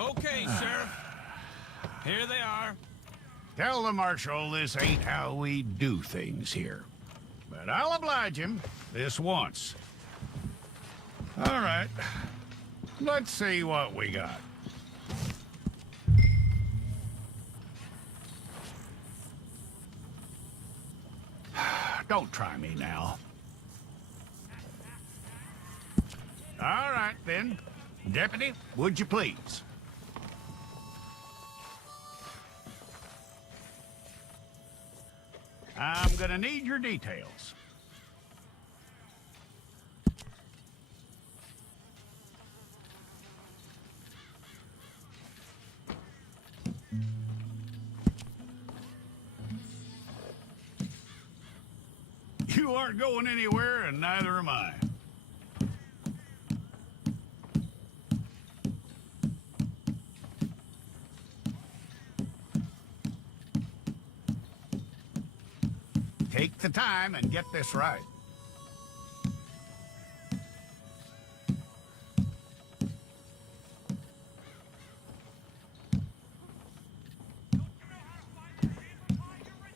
Okay, Sheriff. Here they are. Tell the Marshal this ain't how we do things here. But I'll oblige him this once. All right. Let's see what we got. Don't try me now. All right, then. Deputy, would you please? I'm gonna need your details. You aren't going anywhere, and neither am I. Take the time and get this right.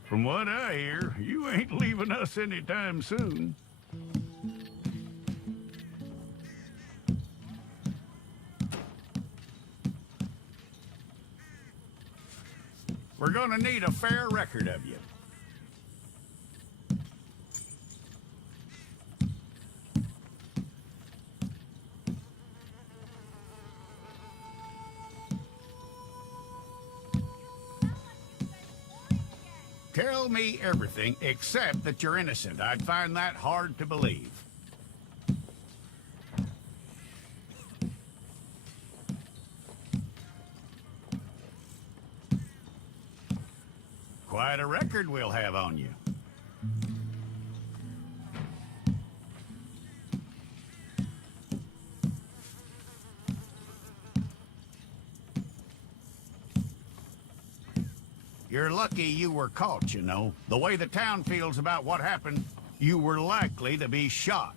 From what I hear, you ain't leaving us anytime soon. We're gonna need a fair record of you. Tell me everything except that you're innocent. I'd find that hard to believe. Quite a record we'll have on you. You're lucky you were caught, you know. The way the town feels about what happened, you were likely to be shot.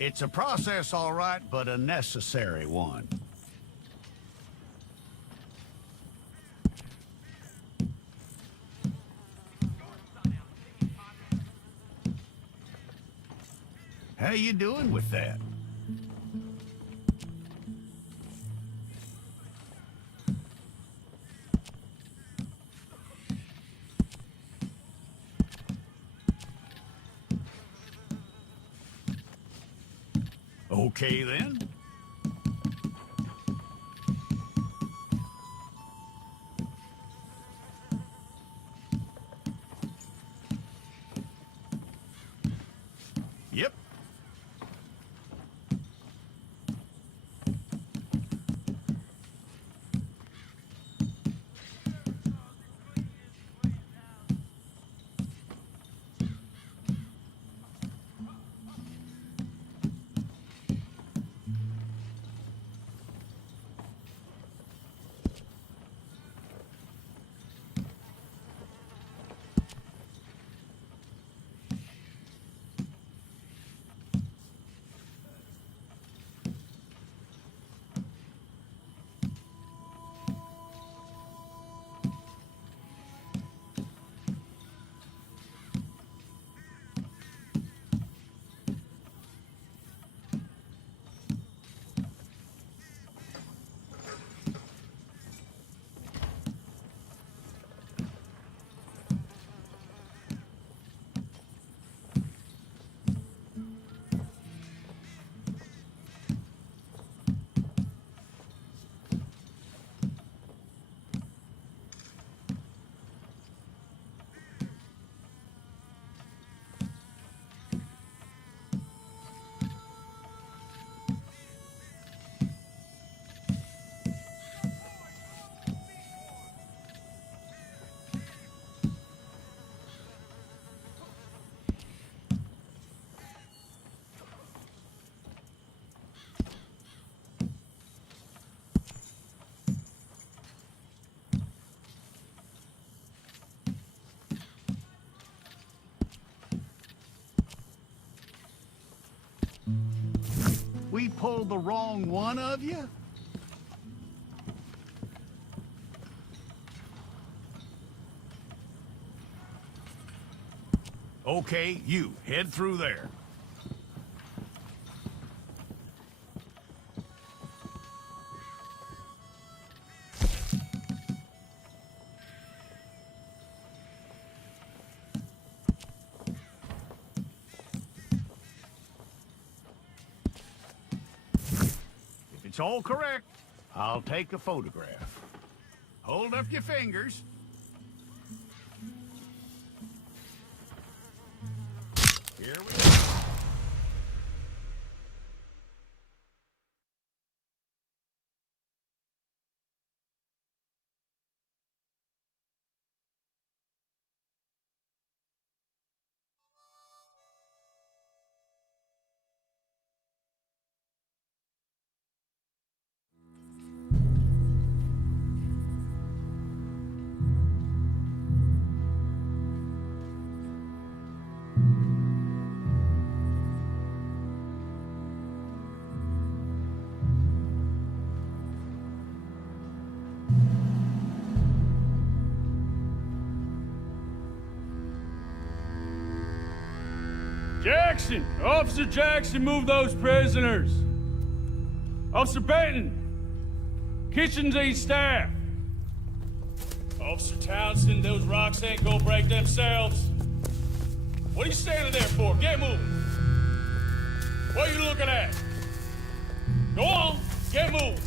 It's a process, all right, but a necessary one. How you doing with that? Okay, then. Yep. We pulled the wrong one of you? Okay, you, head through there. If it's all correct, I'll take a photograph. Hold up your fingers. Here we go. Jackson! Officer Jackson, move those prisoners! Officer Benton! Kitchens aid staff! Officer Townsend, those rocks ain't gonna break themselves. What are you standing there for? Get moving! What are you looking at? Go on, get moving!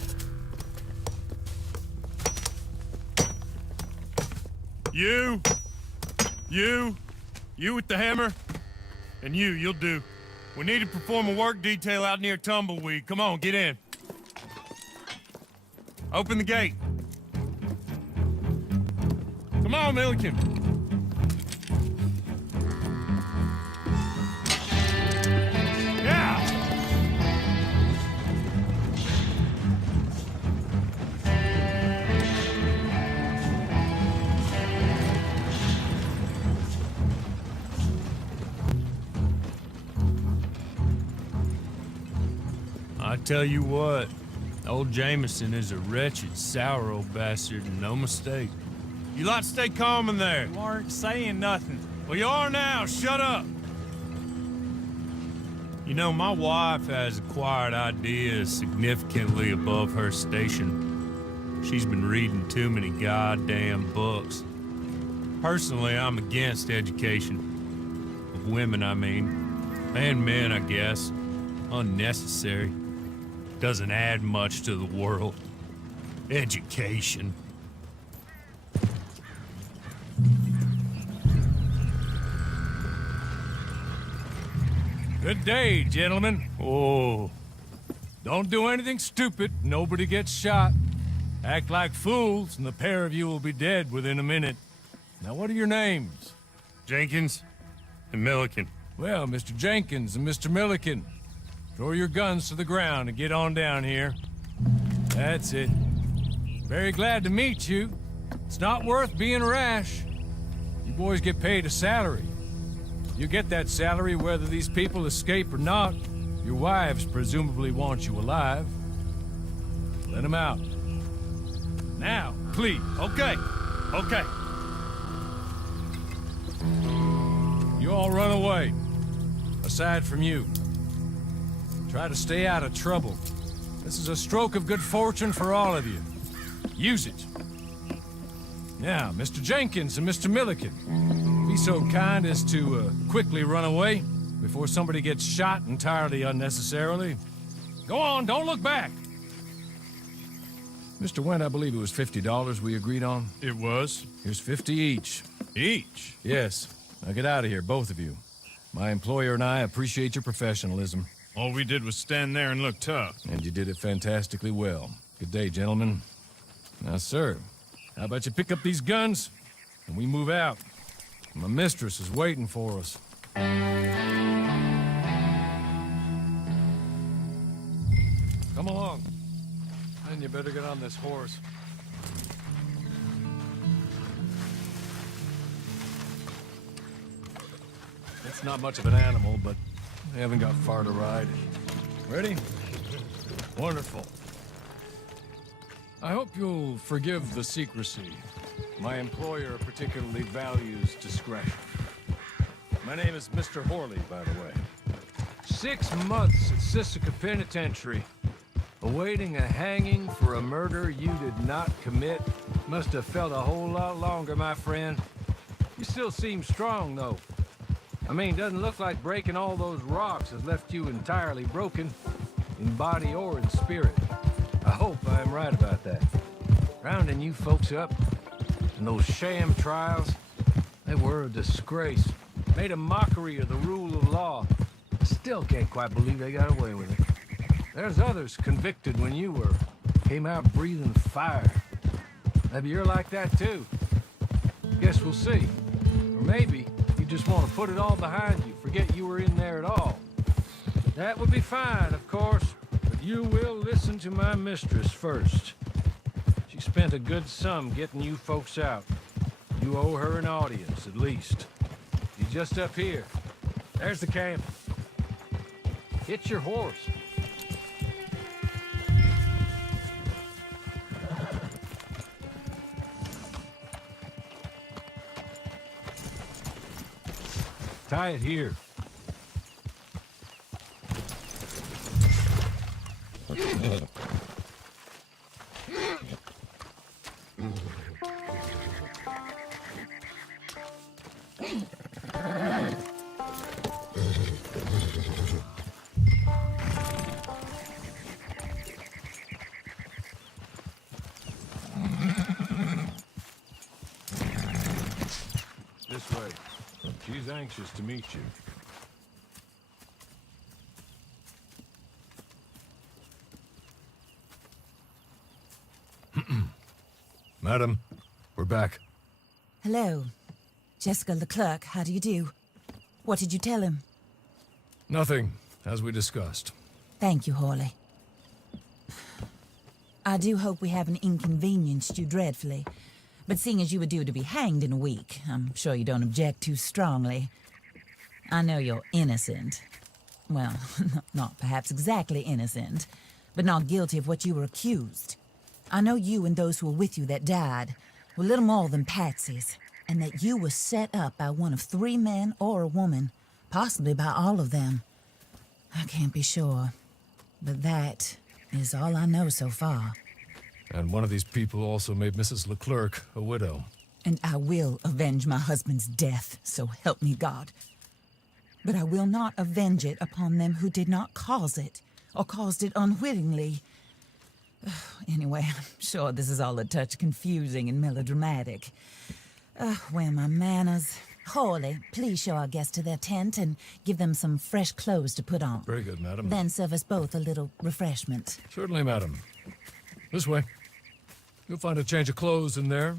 You with the hammer? And you'll do. We need to perform a work detail out near Tumbleweed. Come on, get in. Open the gate. Come on, Milliken. Yeah! I tell you what, old Jameson is a wretched, sour old bastard, and no mistake. You lot stay calm in there. You aren't saying nothing. Well, you are now. Shut up. You know, my wife has acquired ideas significantly above her station. She's been reading too many goddamn books. Personally, I'm against education. Of women, I mean. And men, I guess. Unnecessary. Doesn't add much to the world. Education. Good day, gentlemen. Oh, Don't do anything stupid. Nobody gets shot. Act like fools, and the pair of you will be dead within a minute. Now, what are your names? Jenkins and Milliken. Well, Mr. Jenkins and Mr. Milliken, throw your guns to the ground and get on down here. That's it. Very glad to meet you. It's not worth being rash. You boys get paid a salary. You get that salary whether these people escape or not. Your wives presumably want you alive. Let them out. Now, please. Okay. You all run away. Aside from you. Try to stay out of trouble. This is a stroke of good fortune for all of you. Use it. Now, Mr. Jenkins and Mr. Milliken, be so kind as to quickly run away before somebody gets shot entirely unnecessarily. Go on, don't look back. Mr. Wendt, I believe it was $50 we agreed on. It was. Here's 50 each. Each? Yes. Now get out of here, both of you. My employer and I appreciate your professionalism. All we did was stand there and look tough. And you did it fantastically well. Good day, gentlemen. Now, sir, how about you pick up these guns and we move out? My mistress is waiting for us. Come along. And you better get on this horse. It's not much of an animal, but they haven't got far to ride. Ready? Wonderful. I hope you'll forgive the secrecy. My employer particularly values discretion. My name is Mr. Horley, by the way. 6 months at Sisika Penitentiary, awaiting a hanging for a murder you did not commit. Must have felt a whole lot longer, my friend. You still seem strong, though. I mean, doesn't look like breaking all those rocks has left you entirely broken, in body or in spirit. I hope I am right about that. Rounding you folks up, and those sham trials, they were a disgrace. Made a mockery of the rule of law. I still can't quite believe they got away with it. There's others convicted when you were. Came out breathing fire. Maybe you're like that too. Guess we'll see. Or maybe you just want to put it all behind you, forget you were in there at all. That would be fine, of course, but you will listen to my mistress first. She spent a good sum getting you folks out. You owe her an audience, at least. She's just up here. There's the camp. Hit your horse. Tie it here. This way. She's anxious to meet you. Madam, we're back. Hello. Jessica Leclerc, how do you do? What did you tell him? Nothing, as we discussed. Thank you, Horley. I do hope we haven't inconvenienced you dreadfully. But seeing as you were due to be hanged in a week, I'm sure you don't object too strongly. I know you're innocent. Well, not perhaps exactly innocent, but not guilty of what you were accused. I know you and those who were with you that died were little more than patsies, and that you were set up by one of 3 men or a woman, possibly by all of them. I can't be sure, but that is all I know so far. And one of these people also made Mrs. Leclerc a widow. And I will avenge my husband's death, so help me God. But I will not avenge it upon them who did not cause it, or caused it unwittingly. Anyway, I'm sure this is all a touch confusing and melodramatic. Where are my manners? Horley, please show our guests to their tent and give them some fresh clothes to put on. Very good, madam. Then serve us both a little refreshment. Certainly, madam. This way. You'll find a change of clothes in there,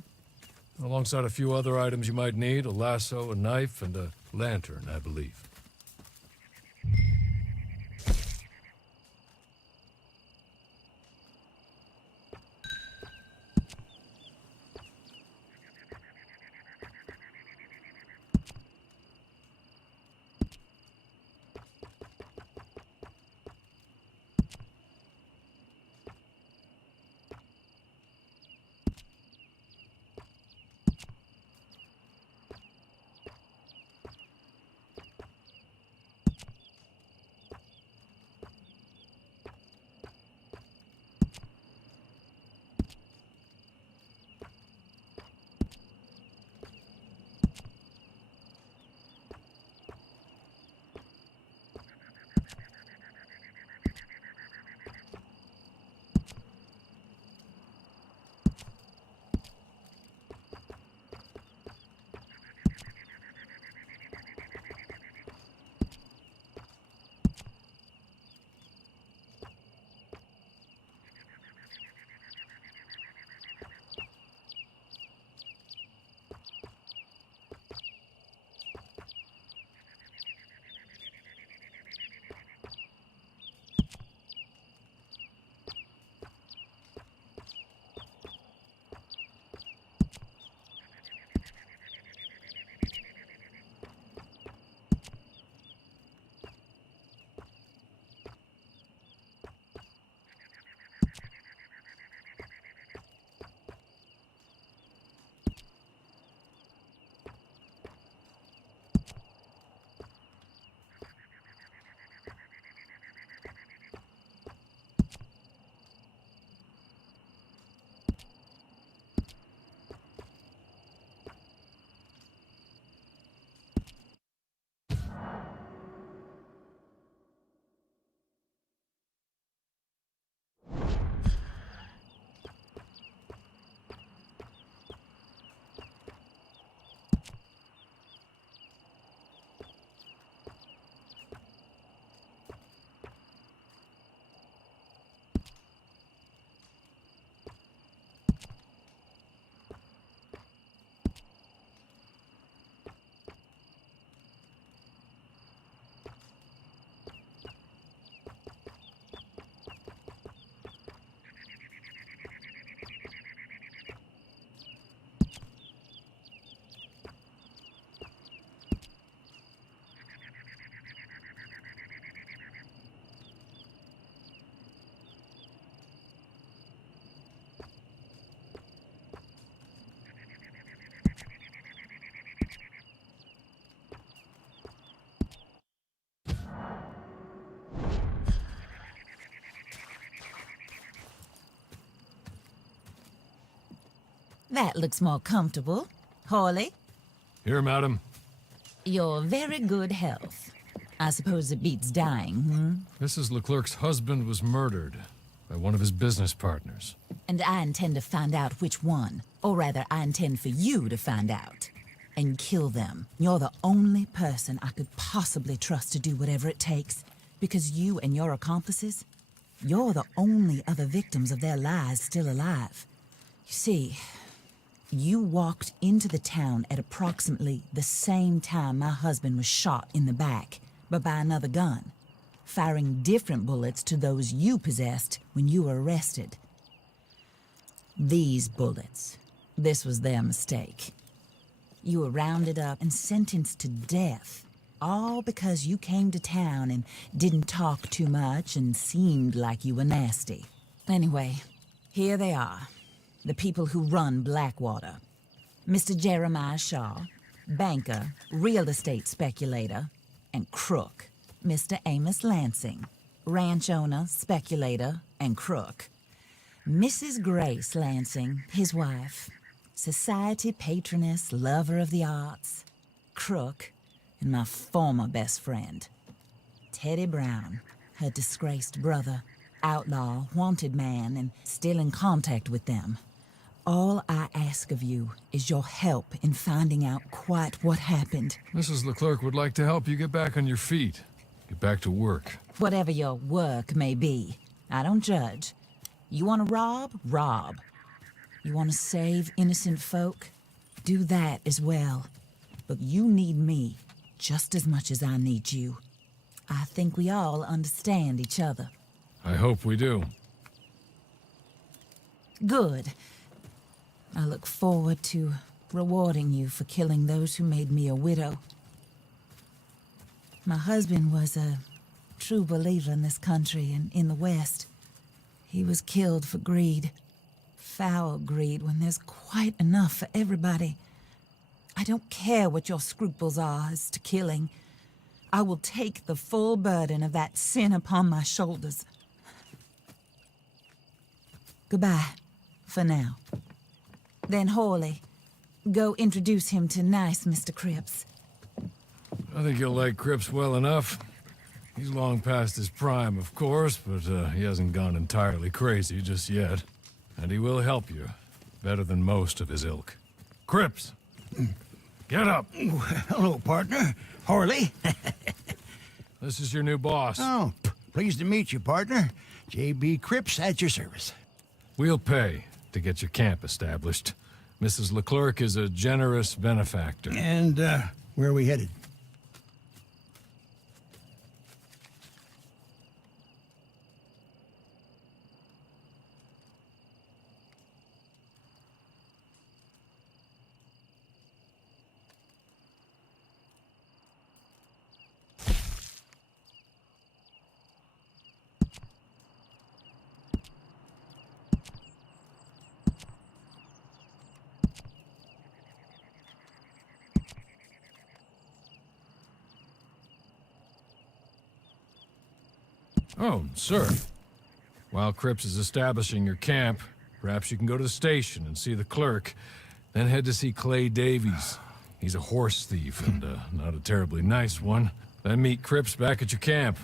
alongside a few other items you might need, a lasso, a knife, and a lantern, I believe. That looks more comfortable. Hawley, Here, madam. you're very good health. I suppose it beats dying, hmm? Mrs. Leclerc's husband was murdered by one of his business partners. And I intend to find out which one. Or rather, I intend for you to find out. And kill them. You're the only person I could possibly trust to do whatever it takes. Because you and your accomplices, you're the only other victims of their lies still alive. You see, you walked into the town at approximately the same time my husband was shot in the back, but by another gun, firing different bullets to those you possessed when you were arrested. These bullets, this was their mistake. You were rounded up and sentenced to death, all because you came to town and didn't talk too much and seemed like you were nasty. Anyway, here they are, the people who run Blackwater. Mr. Jeremiah Shaw, banker, real estate speculator, and crook. Mr. Amos Lansing, ranch owner, speculator, and crook. Mrs. Grace Lansing, his wife, society patroness, lover of the arts, crook, and my former best friend. Teddy Brown, her disgraced brother, outlaw, wanted man, and still in contact with them. All I ask of you is your help in finding out quite what happened. Mrs. Leclerc would like to help you get back on your feet. Get back to work. Whatever your work may be, I don't judge. You want to rob? Rob. You want to save innocent folk? Do that as well. But you need me just as much as I need you. I think we all understand each other. I hope we do. Good. I look forward to rewarding you for killing those who made me a widow. My husband was a true believer in this country and in the West. He was killed for greed. Foul greed when there's quite enough for everybody. I don't care what your scruples are as to killing. I will take the full burden of that sin upon my shoulders. Goodbye, for now. Then Hawley, go introduce him to nice Mr. Cripps. I think you'll like Cripps well enough. He's long past his prime, of course, but he hasn't gone entirely crazy just yet. And he will help you, better than most of his ilk. Cripps! Get up! Hello, partner. Hawley. This is your new boss. Oh, pleased to meet you, partner. J.B. Cripps at your service. We'll pay to get your camp established. Mrs. Leclerc is a generous benefactor. And, where are we headed? Oh, sir. While Cripps is establishing your camp, perhaps you can go to the station and see the clerk, then head to see Clay Davies. He's a horse thief and not a terribly nice one. Then meet Cripps back at your camp.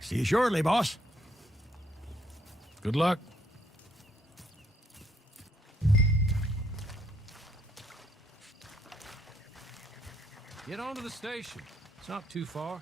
See you shortly, boss. Good luck. Get on to the station. It's not too far.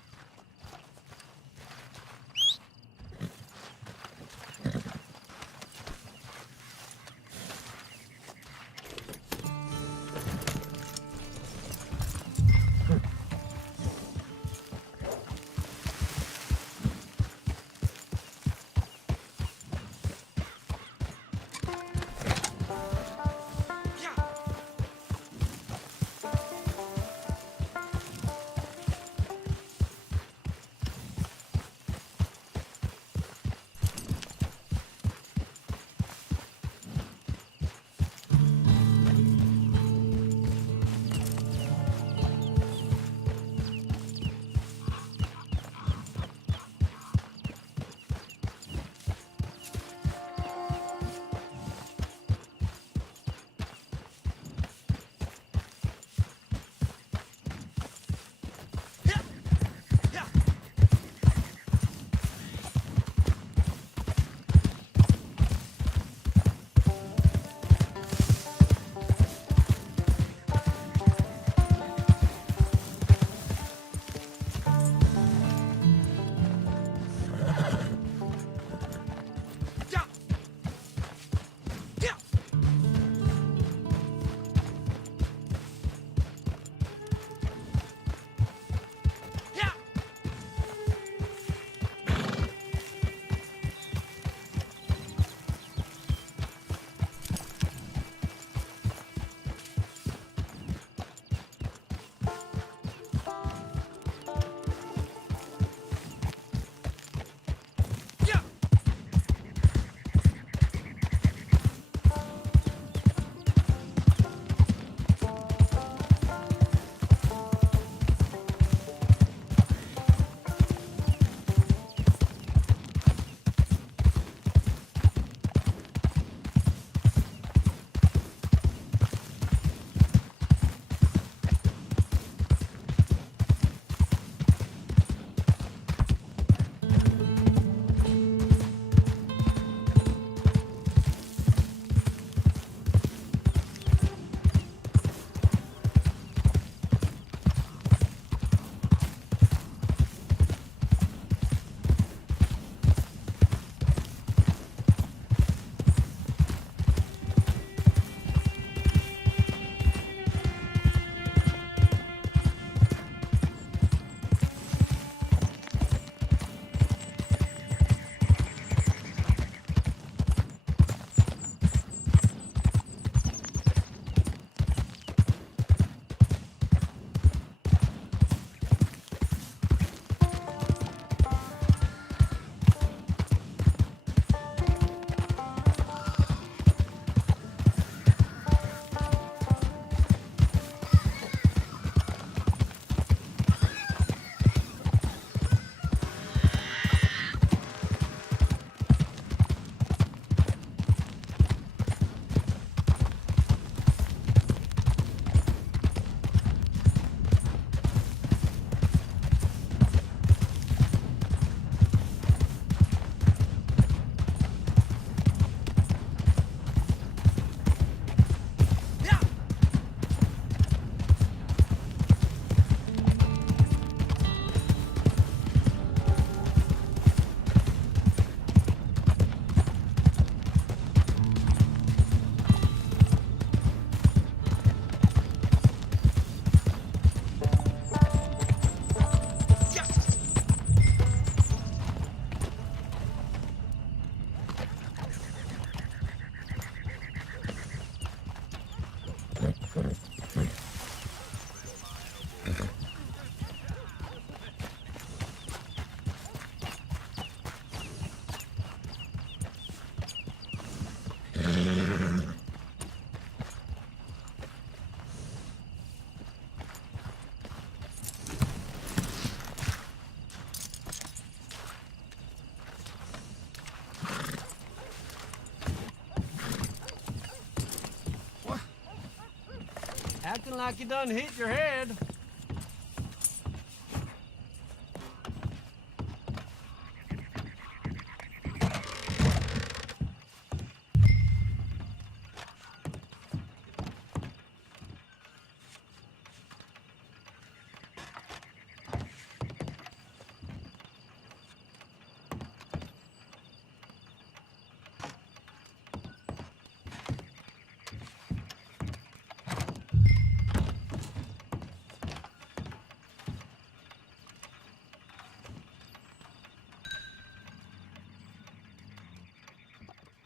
looking like you done hit your head.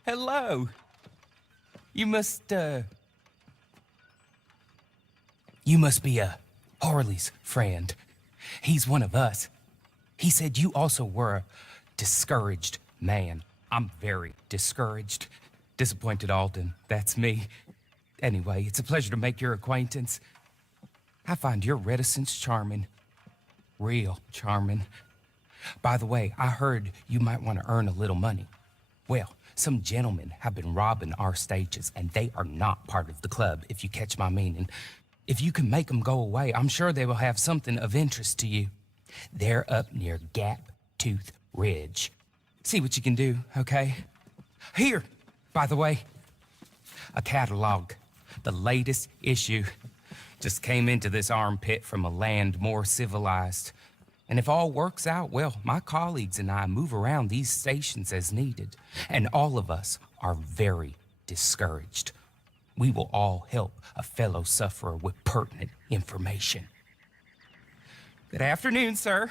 Hello. You must be Harley's friend. He's one of us. He said you also were a discouraged man. I'm very discouraged. Disappointed Alden, that's me. Anyway, it's a pleasure to make your acquaintance. I find your reticence charming. Real charming. By the way, I heard you might want to earn a little money. Well, some gentlemen have been robbing our stages, and they are not part of the club, if you catch my meaning. If you can make them go away, I'm sure they will have something of interest to you. They're up near Gap Tooth Ridge. See what you can do, okay? Here, by the way, a catalog. The latest issue. Just came into this armpit from a land more civilized. And if all works out, well, my colleagues and I move around these stations as needed. And all of us are very discouraged. We will all help a fellow sufferer with pertinent information. Good afternoon, sir.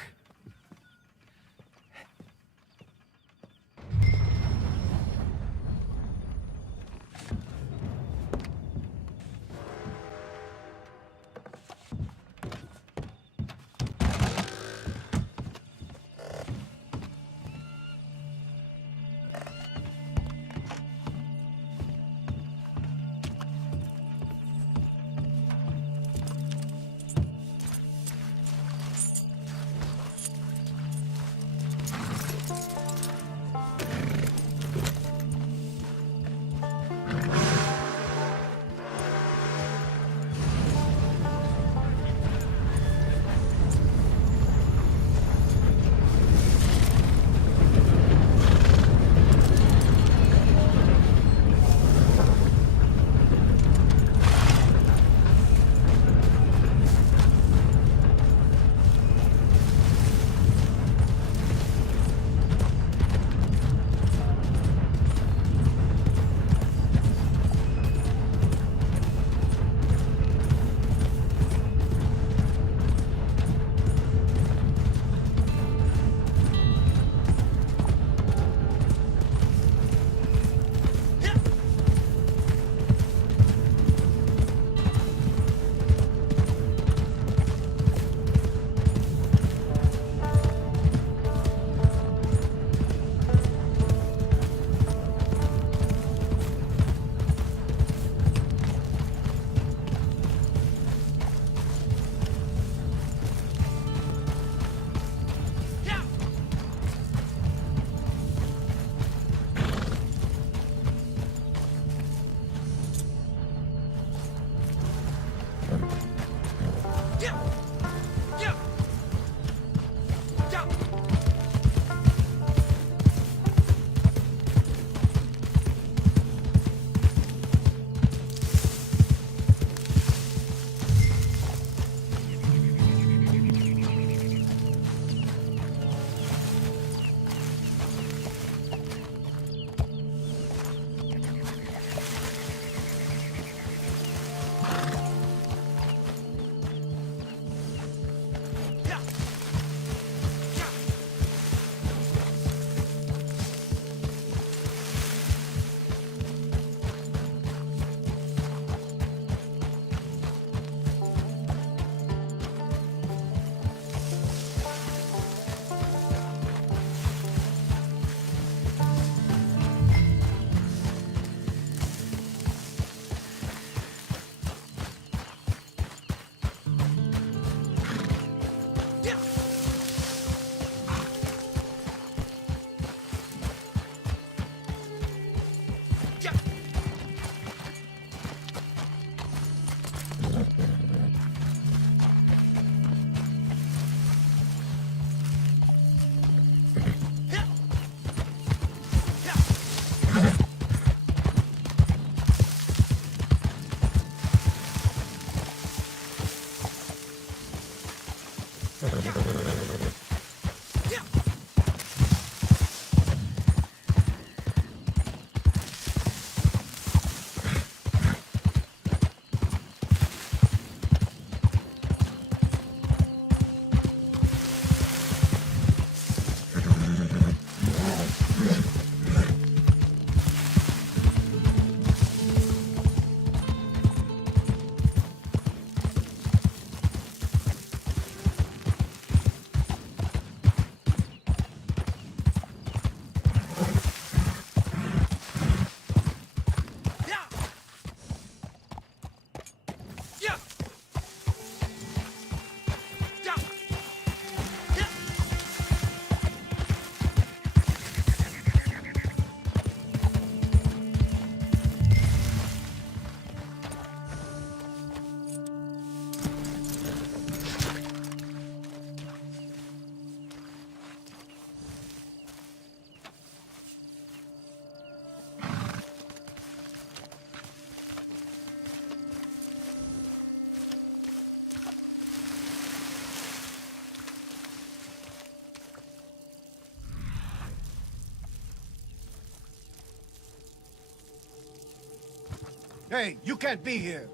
Hey, you can't be here.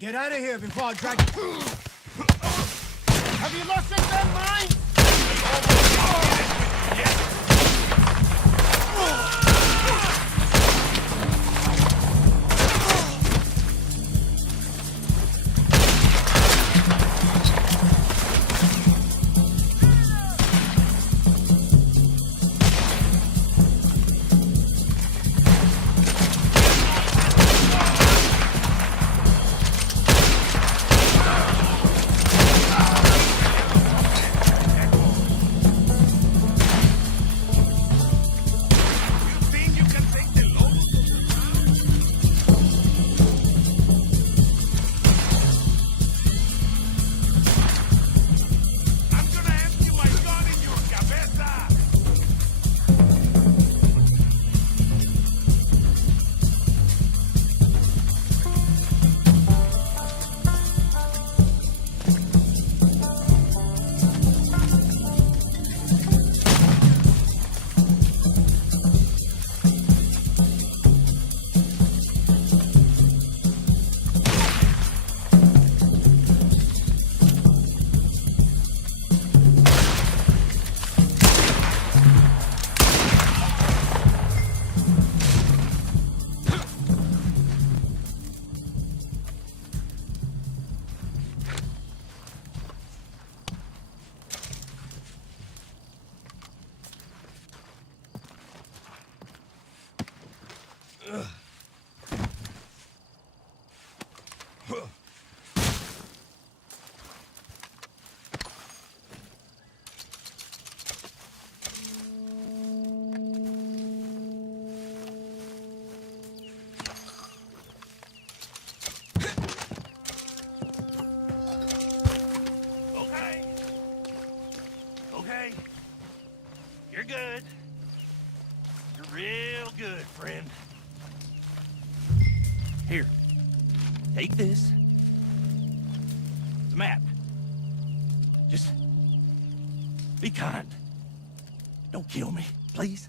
Get out of here before I drag you. Have you lost your damn mind? Okay. You're good. You're real good, friend. Here. Take this. It's a map. Just be kind. Don't kill me, please.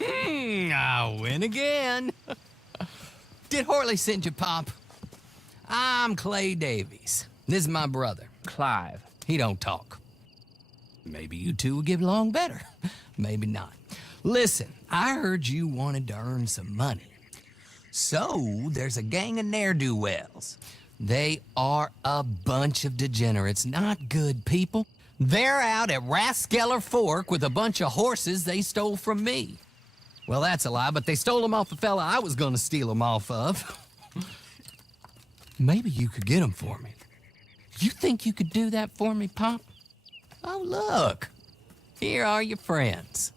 I win again. Did Horley send you, Pop? I'm Clay Davies. This is my brother, Clive. He don't talk. Maybe you two will get along better. Maybe not. Listen, I heard you wanted to earn some money. So, there's a gang of ne'er-do-wells. They are a bunch of degenerates, not good people. They're out at Raskeller Fork with a bunch of horses they stole from me. Well, that's a lie, but they stole them off the fella I was gonna steal them off of. Maybe you could get them for me. You think you could do that for me, Pop? Oh, look. Here are your friends.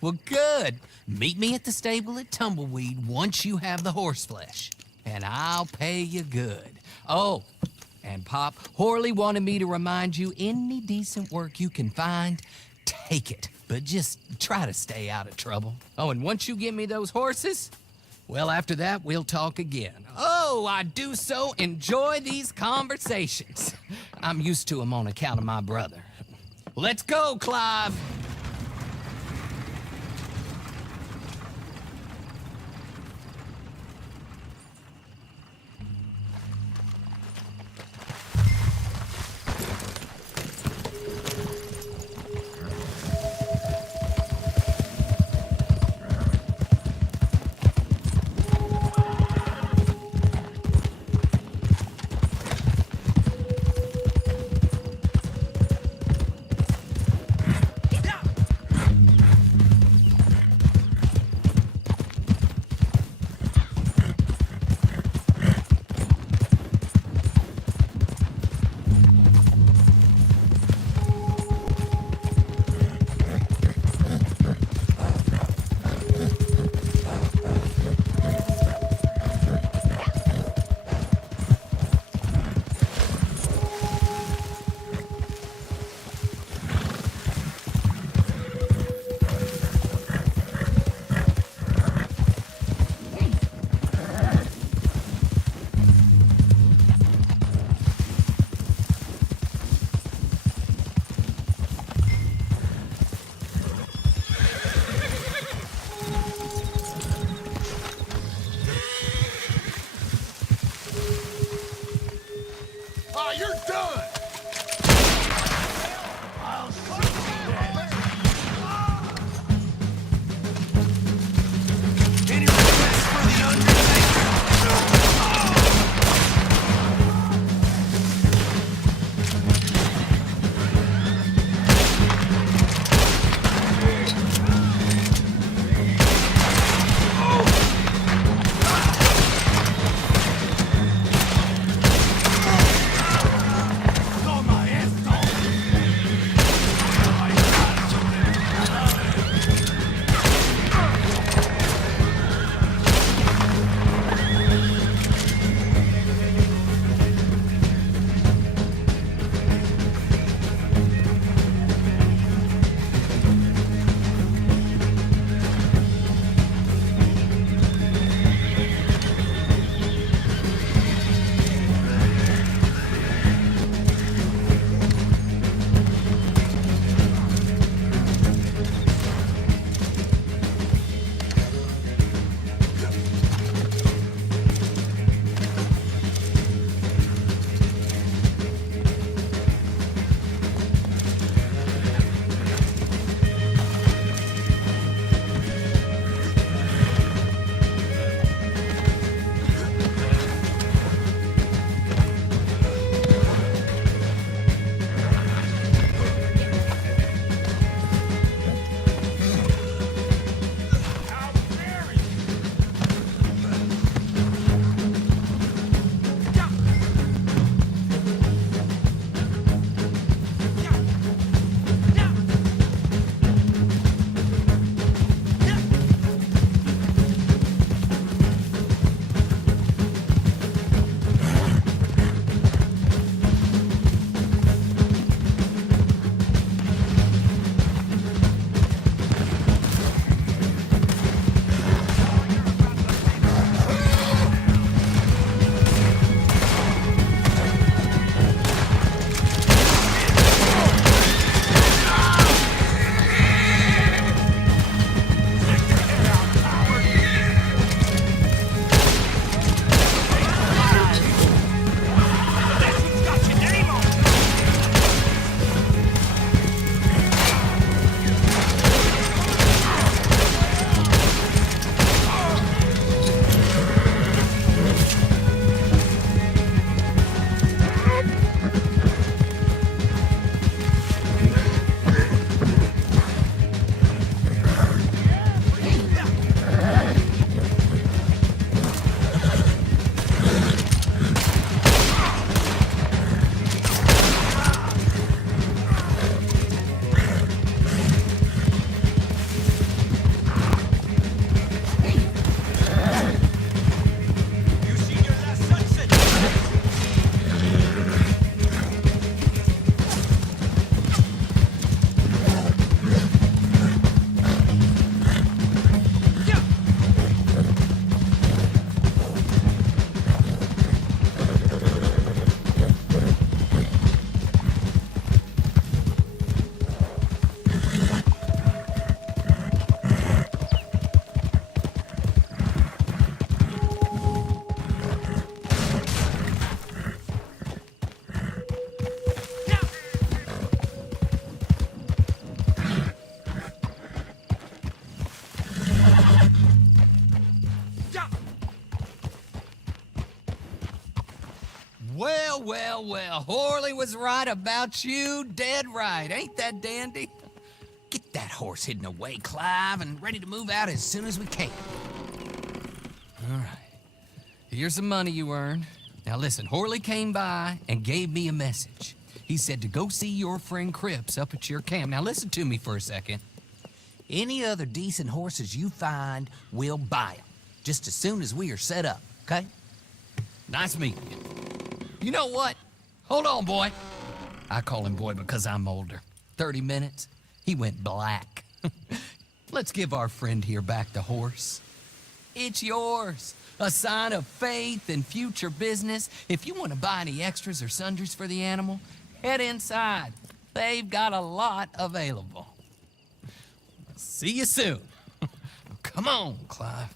Well, good. Meet me at the stable at Tumbleweed once you have the horse flesh, and I'll pay you good. Oh, and Pop, Horley wanted me to remind you, any decent work you can find, take it. But just try to stay out of trouble. Oh, and once you give me those horses, well, after that, we'll talk again. Oh, I do so enjoy these conversations. I'm used to them on account of my brother. Let's go, Clive. well. Horley was right about you, dead right. Ain't that dandy? Get that horse hidden away, Clive, and ready to move out as soon as we can. All right. Here's the money you earned. Now listen, Horley came by and gave me a message. He said to go see your friend Cripps up at your camp. Now listen to me for a second. Any other decent horses you find, we'll buy them. Just as soon as we are set up, okay? Nice meeting you. You know what? Hold on, boy. I call him boy because I'm older. 30 minutes, he went black. Let's give our friend here back the horse. It's yours. A sign of faith and future business. If you want to buy any extras or sundries for the animal, head inside. They've got a lot available. See you soon. Come on, Clive.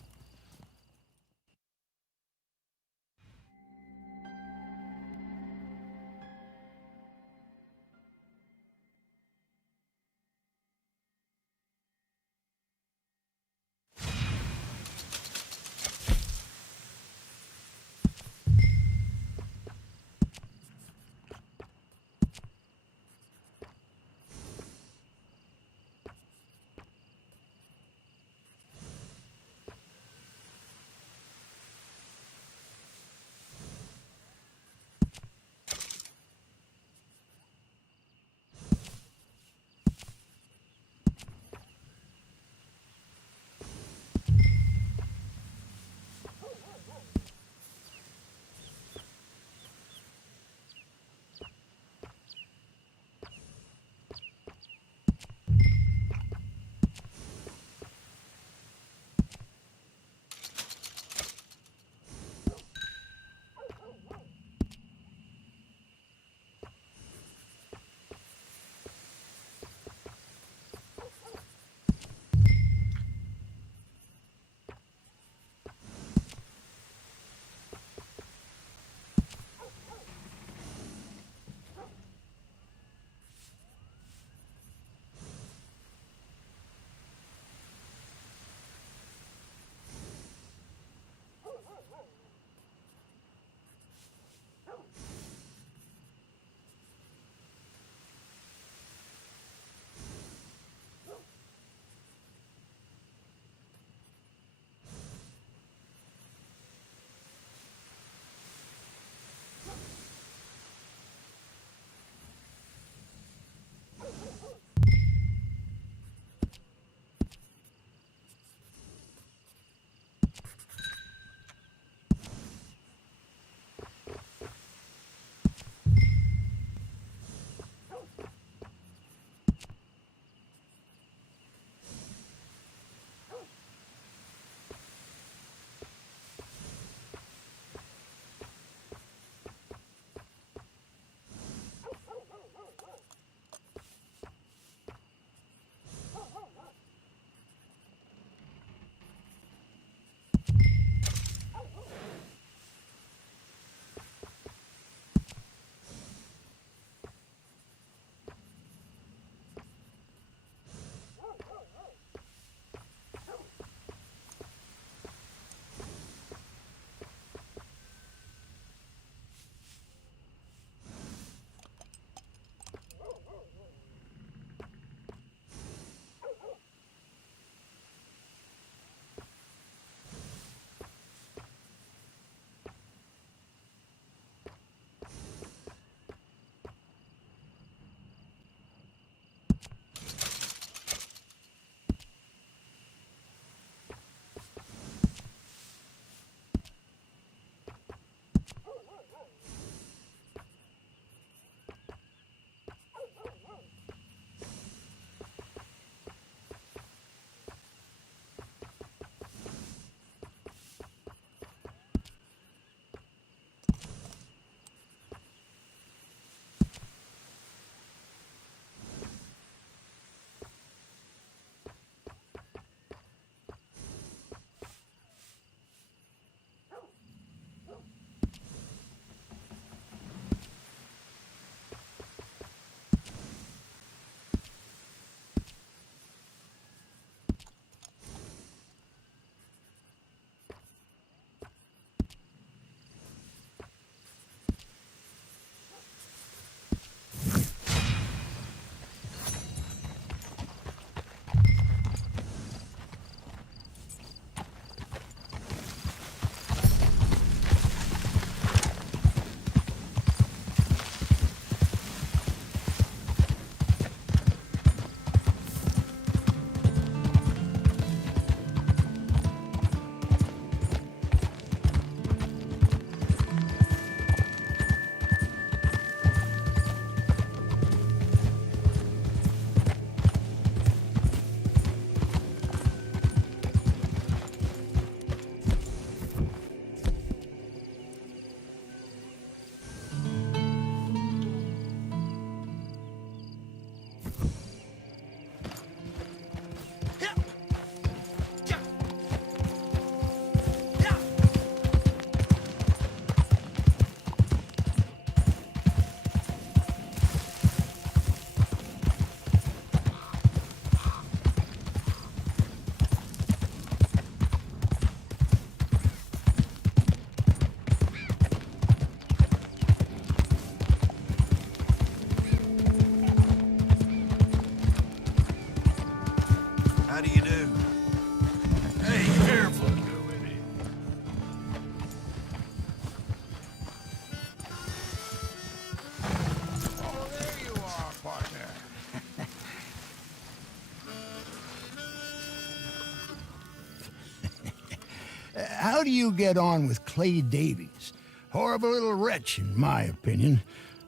How do you get on with Clay Davies? Horrible little wretch, in my opinion.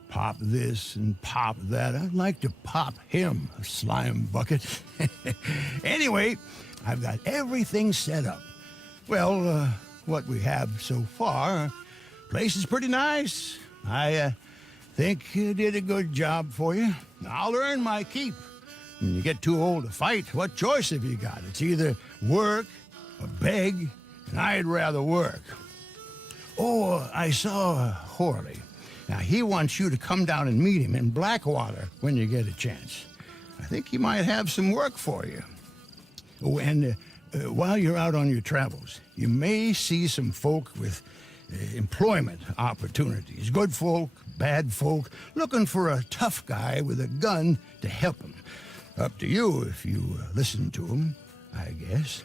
Pop this and pop that. I'd like to pop him, a slime bucket. Anyway, I've got everything set up. Well, what we have so far, place is pretty nice. I think you did a good job for you. I'll earn my keep. When you get too old to fight, what choice have you got? It's either work or beg, and I'd rather work. Oh, I saw Horley. Now, he wants you to come down and meet him in Blackwater when you get a chance. I think he might have some work for you. Oh, and while you're out on your travels, you may see some folk with employment opportunities. Good folk, bad folk, looking for a tough guy with a gun to help them. Up to you if you listen to them, I guess.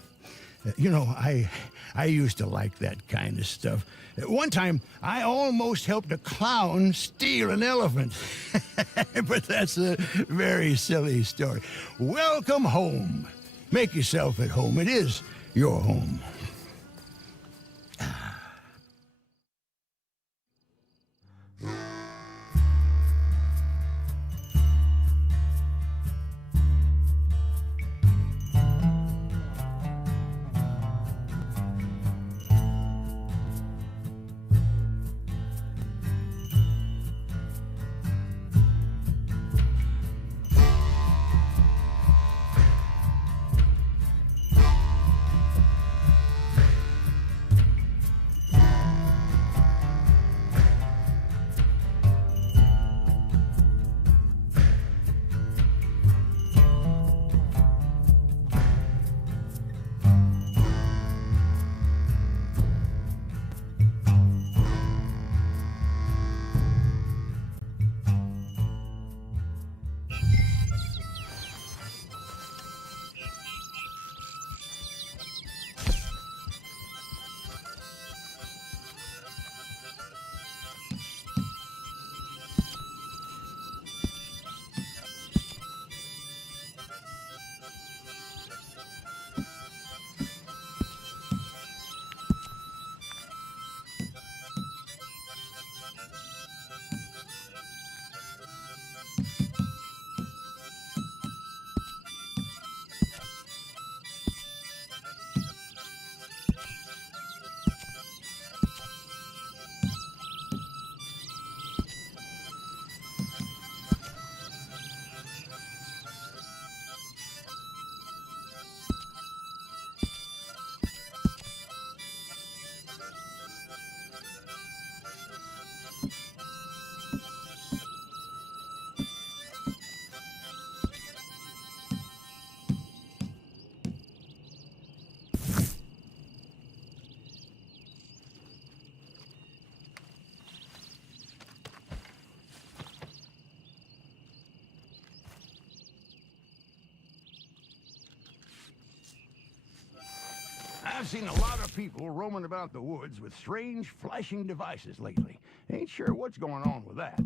You know, I used to like that kind of stuff. One time, I almost helped a clown steal an elephant. But that's a very silly story. Welcome home. Make yourself at home. It is your home. I've seen a lot of people roaming about the woods with strange flashing devices lately. Ain't sure what's going on with that.